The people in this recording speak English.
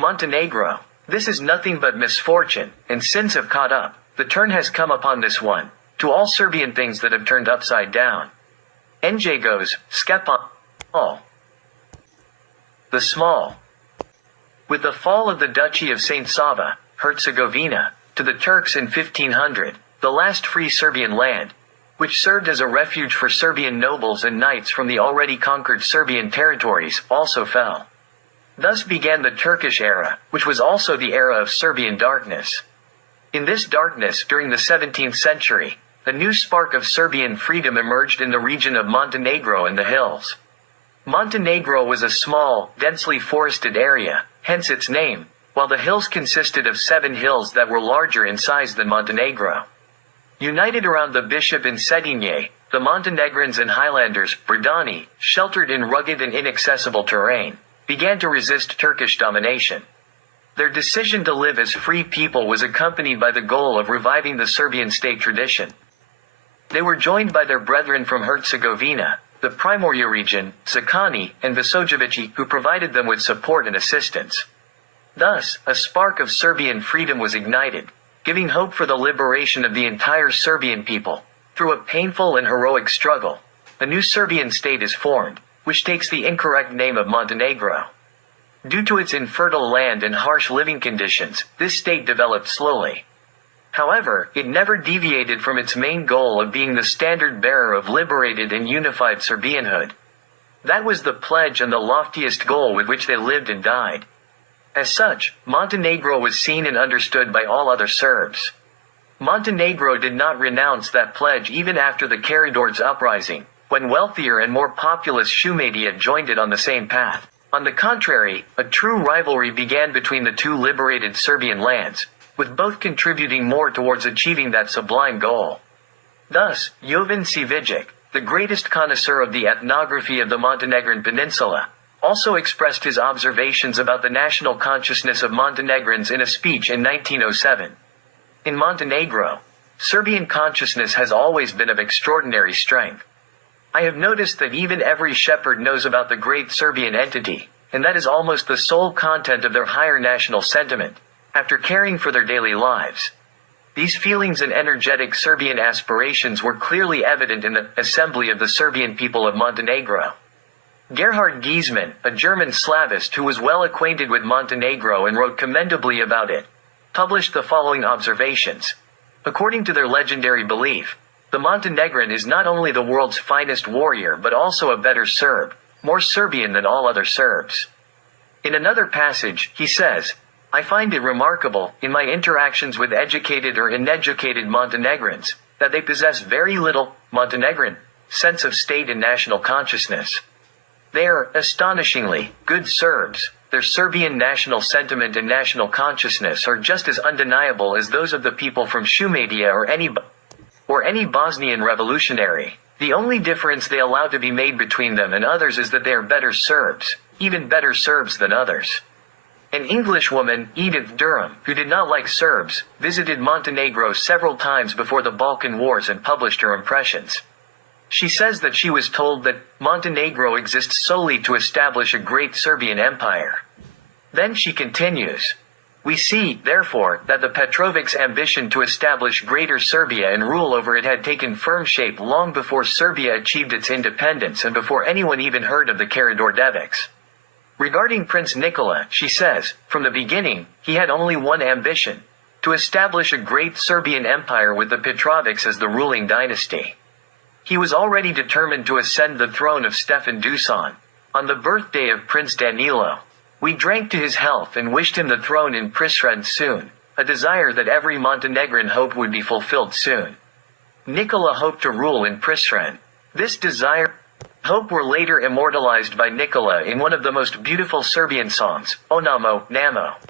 Montenegro. This is nothing but misfortune, and sins have caught up. The turn has come upon this one. To all Serbian things that have turned upside down. NJ goes, Skepon. All. The small. With the fall of the Duchy of St. Sava, Herzegovina, to the Turks in 1500, the last free Serbian land, which served as a refuge for Serbian nobles and knights from the already conquered Serbian territories, also fell. Thus began the Turkish era, which was also the era of Serbian darkness. In this darkness, during the 17th century, a new spark of Serbian freedom emerged in the region of Montenegro and the hills. Montenegro was a small, densely forested area, hence its name, while the hills consisted of 7 hills that were larger in size than Montenegro. United around the bishop in Cetinje, the Montenegrins and Highlanders, Brdani, sheltered in rugged and inaccessible terrain, began to resist Turkish domination. Their decision to live as free people was accompanied by the goal of reviving the Serbian state tradition. They were joined by their brethren from Herzegovina, the Primorje region, Zakani, and Visojevići, who provided them with support and assistance. Thus, a spark of Serbian freedom was ignited, giving hope for the liberation of the entire Serbian people. Through a painful and heroic struggle, a new Serbian state is formed, which takes the incorrect name of Montenegro. Due to its infertile land and harsh living conditions, this state developed slowly. However, it never deviated from its main goal of being the standard bearer of liberated and unified Serbianhood. That was the pledge and the loftiest goal with which they lived and died. As such, Montenegro was seen and understood by all other Serbs. Montenegro did not renounce that pledge even after the Karađorđe uprising, when wealthier and more populous Šumadija joined it on the same path. On the contrary, a true rivalry began between the two liberated Serbian lands, with both contributing more towards achieving that sublime goal. Thus, Jovan I, the greatest connoisseur of the ethnography of the Montenegrin peninsula, also expressed his observations about the national consciousness of Montenegrins in a speech in 1907. In Montenegro, Serbian consciousness has always been of extraordinary strength. I have noticed that even every shepherd knows about the great Serbian entity, and that is almost the sole content of their higher national sentiment, after caring for their daily lives. These feelings and energetic Serbian aspirations were clearly evident in the assembly of the Serbian people of Montenegro. Gerhard Giesmann, a German Slavist who was well acquainted with Montenegro and wrote commendably about it, published the following observations. According to their legendary belief, the Montenegrin is not only the world's finest warrior but also a better Serb, more Serbian than all other Serbs. In another passage, he says, I find it remarkable, in my interactions with educated or uneducated Montenegrins, that they possess very little, Montenegrin, sense of state and national consciousness. They are, astonishingly, good Serbs. Their Serbian national sentiment and national consciousness are just as undeniable as those of the people from Šumadija or any Bosnian revolutionary. The only difference they allow to be made between them and others is that they are better Serbs, even better Serbs than others. An Englishwoman, Edith Durham, who did not like Serbs, visited Montenegro several times before the Balkan Wars and published her impressions. She says that she was told that Montenegro exists solely to establish a great Serbian empire. Then she continues, we see, therefore, that the Petrovics' ambition to establish Greater Serbia and rule over it had taken firm shape long before Serbia achieved its independence and before anyone even heard of the Karađorđevics. Regarding Prince Nikola, she says, from the beginning, he had only one ambition, to establish a great Serbian empire with the Petrovics as the ruling dynasty. He was already determined to ascend the throne of Stefan Dusan. On the birthday of Prince Danilo, we drank to his health and wished him the throne in Prizren soon, a desire that every Montenegrin hoped would be fulfilled soon. Nikola hoped to rule in Prizren. This desire hope were later immortalized by Nikola in one of the most beautiful Serbian songs, Onamo, Namo.